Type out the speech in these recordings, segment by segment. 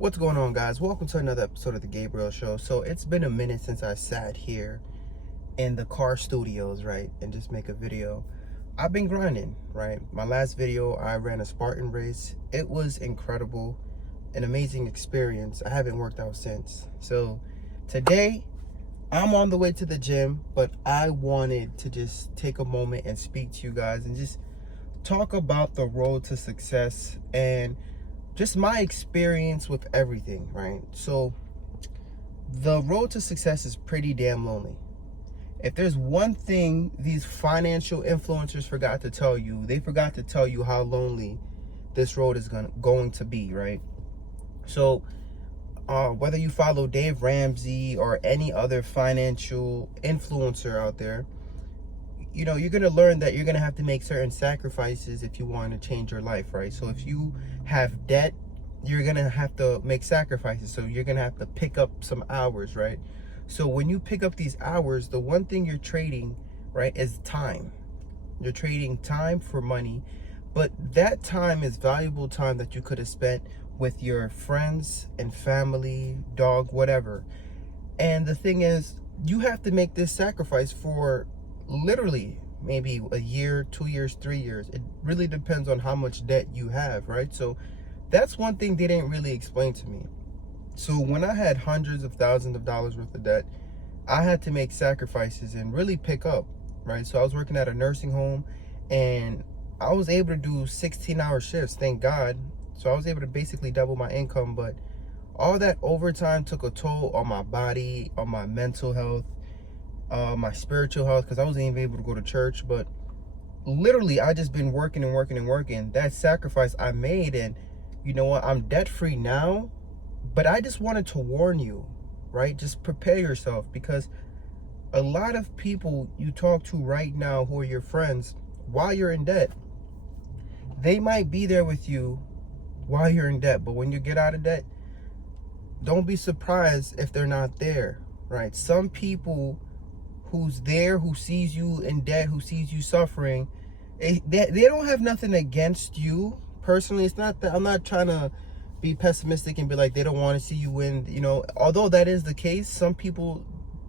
What's going on, guys? Welcome to another episode of the Gabriel Show. So it's been a minute since I sat here in the car studios, right, and just make a video. I've been grinding, right? My last video, I ran a Spartan race. It was incredible, an amazing experience. I haven't worked out since. So today, I'm on the way to the gym, but I wanted to just take a moment and speak to you guys and just talk about the road to success and just my experience with everything, right? So the road to success is pretty damn lonely. If there's one thing these financial influencers forgot to tell you, they forgot to tell you how lonely this road is going to be, right? So whether you follow Dave Ramsey or any other financial influencer out there, you know, you're going to learn that you're going to have to make certain sacrifices if you want to change your life, right? So if you have debt, you're going to have to make sacrifices. So you're going to have to pick up some hours, right? So when you pick up these hours, the one thing you're trading, right, is time. You're trading time for money, but that time is valuable time that you could have spent with your friends and family, dog, whatever. And the thing is, you have to make this sacrifice for literally maybe a year, 2 years, 3 years. It really depends on how much debt you have, right? So that's one thing they didn't really explain to me. So when I had hundreds of thousands of dollars worth of debt, I had to make sacrifices and really pick up, right? So I was working at a nursing home and I was able to do 16-hour shifts, thank God. So I was able to basically double my income, but all that overtime took a toll on my body, on my mental health, my spiritual health, because I wasn't even able to go to church. But literally, I just been working and working and working. That sacrifice I made, and you know what? I'm debt free now, but I just wanted to warn you, right? Just prepare yourself, because a lot of people you talk to right now who are your friends while you're in debt, they might be there with you while you're in debt, but when you get out of debt, don't be surprised if they're not there, right? Some people who's there, who sees you in debt, who sees you suffering, they don't have nothing against you personally. It's not that I'm not trying to be pessimistic and be like they don't want to see you win, you know, although that is the case. Some people,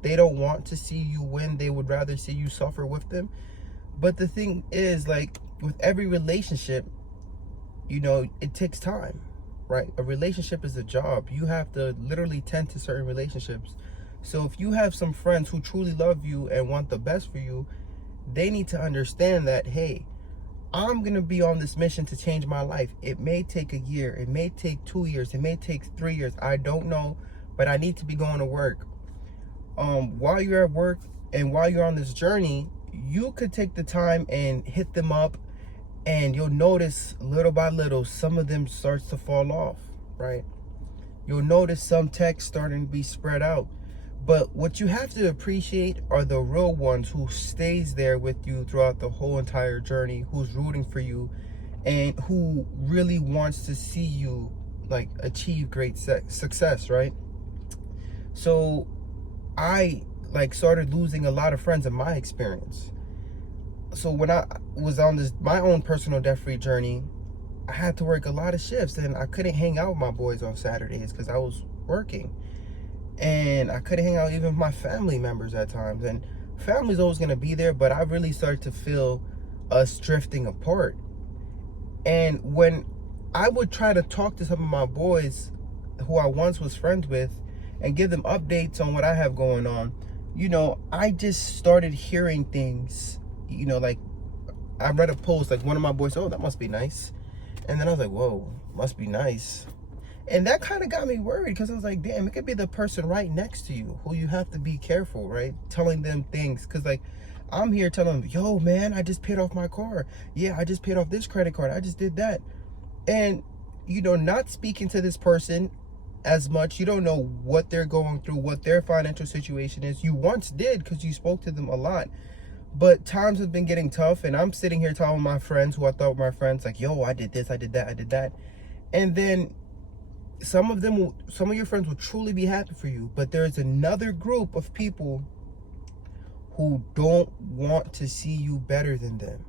they don't want to see you win, they would rather see you suffer with them. But the thing is, like with every relationship, you know, it takes time, right? A relationship is a job. You have to literally tend to certain relationships. So if you have some friends who truly love you and want the best for you, they need to understand that, hey, I'm going to be on this mission to change my life. It may take a year, it may take 2 years, it may take 3 years. I don't know, but I need to be going to work. While you're at work and while you're on this journey, you could take the time and hit them up, and you'll notice little by little, some of them starts to fall off, right? You'll notice some texts starting to be spread out. But what you have to appreciate are the real ones who stays there with you throughout the whole entire journey, who's rooting for you, and who really wants to see you like achieve great success, right? So I like started losing a lot of friends in my experience. So when I was on this my own personal debt-free journey, I had to work a lot of shifts, and I couldn't hang out with my boys on Saturdays because I was working. And I couldn't hang out even with my family members at times. And family's always going to be there, but I really started to feel us drifting apart. And when I would try to talk to some of my boys who I once was friends with and give them updates on what I have going on, you know, I just started hearing things, you know, like I read a post, like one of my boys, oh, that must be nice. And then I was like, whoa, must be nice. And that kind of got me worried, because I was like, damn, it could be the person right next to you who you have to be careful, right? Telling them things. Because, like, I'm here telling them, yo, man, I just paid off my car. Yeah, I just paid off this credit card. I just did that. And, you know, not speaking to this person as much. You don't know what they're going through, what their financial situation is. You once did, because you spoke to them a lot. But times have been getting tough. And I'm sitting here telling my friends who I thought were my friends, like, yo, I did this, I did that, I did that. And then some of your friends will truly be happy for you, but there's another group of people who don't want to see you better than them.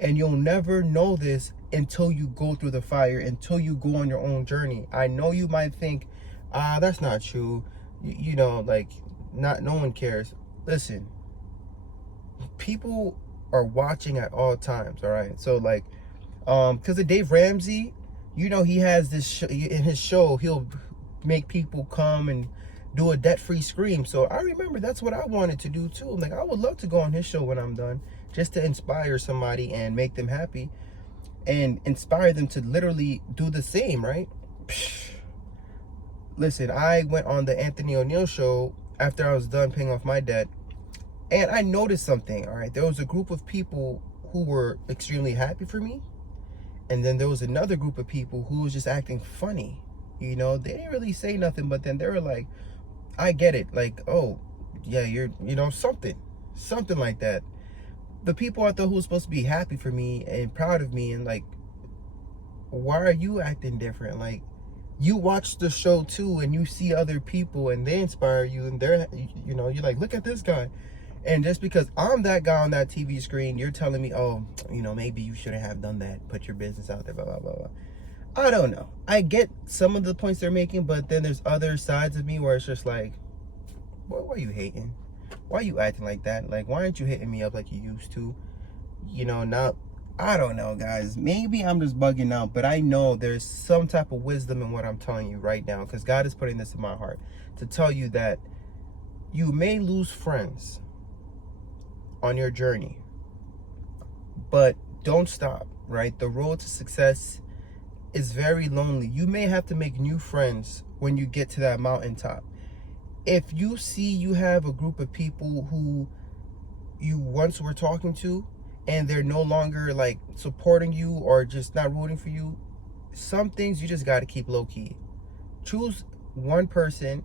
And you'll never know this until you go through the fire, until you go on your own journey. I know you might think, that's not true. You know, like, no one cares. Listen, people are watching at all times, all right? So, like, because of Dave Ramsey, you know, he has this in his show, he'll make people come and do a debt-free scream. So I remember that's what I wanted to do too. Like, I would love to go on his show when I'm done, just to inspire somebody and make them happy and inspire them to literally do the same, right? Listen, I went on the Anthony O'Neill show after I was done paying off my debt, and I noticed something, all right? There was a group of people who were extremely happy for me, and then there was another group of people who was just acting funny. You know, they didn't really say nothing, but then they were like, I get it. Like, oh, yeah, you're, you know, something like that. The people I thought who was supposed to be happy for me and proud of me, and like, why are you acting different? Like, you watch the show too, and you see other people and they inspire you, and they're, you know, you're like, look at this guy. And just because I'm that guy on that TV screen, you're telling me, oh, you know, maybe you shouldn't have done that. Put your business out there, blah, blah, blah, blah. I don't know. I get some of the points they're making, but then there's other sides of me where it's just like, why are you hating? Why are you acting like that? Like, why aren't you hitting me up like you used to? You know, now, I don't know, guys. Maybe I'm just bugging out, but I know there's some type of wisdom in what I'm telling you right now, because God is putting this in my heart to tell you that you may lose friends on your journey, but don't stop, right? The road to success is very lonely. You may have to make new friends when you get to that mountaintop. If you see you have a group of people who you once were talking to and they're no longer like supporting you or just not rooting for you, some things you just got to keep low-key. Choose one person,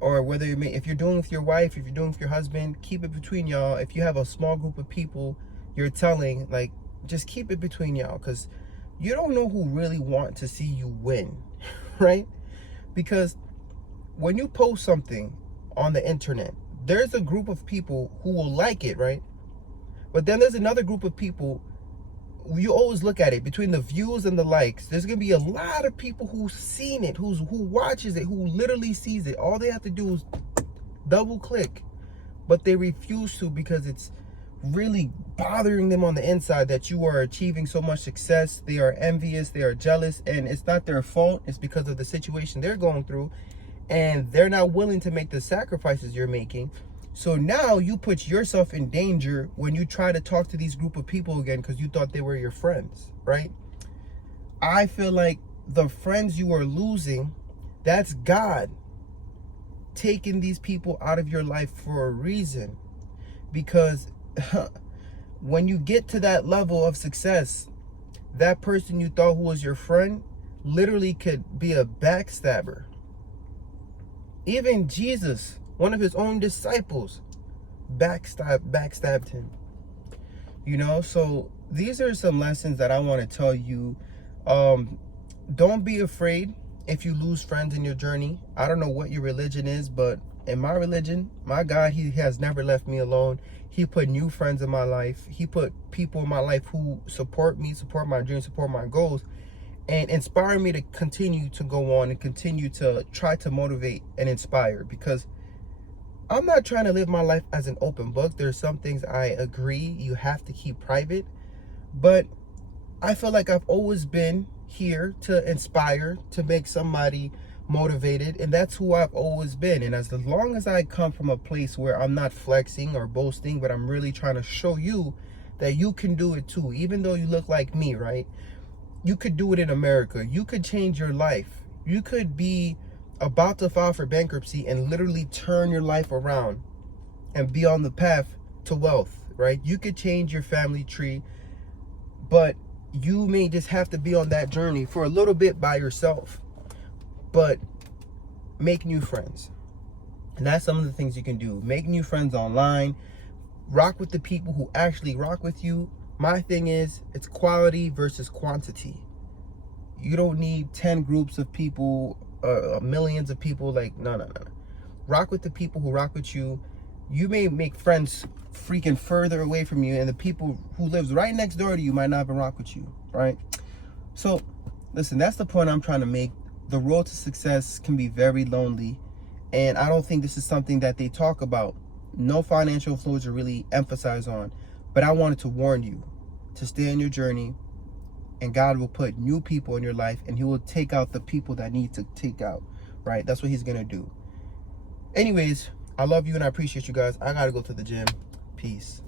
or whether if you're doing with your wife, if you're doing with your husband, keep it between y'all. If you have a small group of people you're telling, like, just keep it between y'all, because you don't know who really want to see you win, right? Because when you post something on the internet, there's a group of people who will like it, right? But then there's another group of people, you always look at it, between the views and the likes, there's going to be a lot of people who've seen it, who watches it, who literally sees it. All they have to do is double click, but they refuse to because it's really bothering them on the inside that you are achieving so much success. They are envious, they are jealous, and it's not their fault. It's because of the situation they're going through, and they're not willing to make the sacrifices you're making. So now you put yourself in danger when you try to talk to these group of people again because you thought they were your friends, right? I feel like the friends you are losing, that's God taking these people out of your life for a reason. Because when you get to that level of success, that person you thought who was your friend literally could be a backstabber. Even Jesus, one of his own disciples, backstabbed him. You know, so these are some lessons that I want to tell you. Don't be afraid if you lose friends in your journey. I don't know what your religion is, but in my religion, my God, he has never left me alone. He put new friends in my life. He put people in my life who support me, support my dreams, support my goals, and inspire me to continue to go on and continue to try to motivate and inspire. Because I'm not trying to live my life as an open book. There's some things I agree you have to keep private, but I feel like I've always been here to inspire, to make somebody motivated, and that's who I've always been. And as long as I come from a place where I'm not flexing or boasting, but I'm really trying to show you that you can do it too, even though you look like me, right? You could do it in America. You could change your life. You could be about to file for bankruptcy and literally turn your life around and be on the path to wealth, right? You could change your family tree, but you may just have to be on that journey for a little bit by yourself. But make new friends. And that's some of the things you can do. Make new friends online. Rock with the people who actually rock with you. My thing is, it's quality versus quantity. You don't need 10 groups of people, millions of people. Like, no. Rock with the people who rock with you. you may make friends freaking further away from you, and the people who lives right next door to you might not even rock with you, right? So listen, that's the point I'm trying to make. The road to success can be very lonely, and I don't think this is something that they talk about. No financial influencer really emphasize on, but I wanted to warn you to stay on your journey, and God will put new people in your life, and he will take out the people that need to take out, right? That's what he's gonna do. Anyways, I love you and I appreciate you guys. I gotta go to the gym. Peace.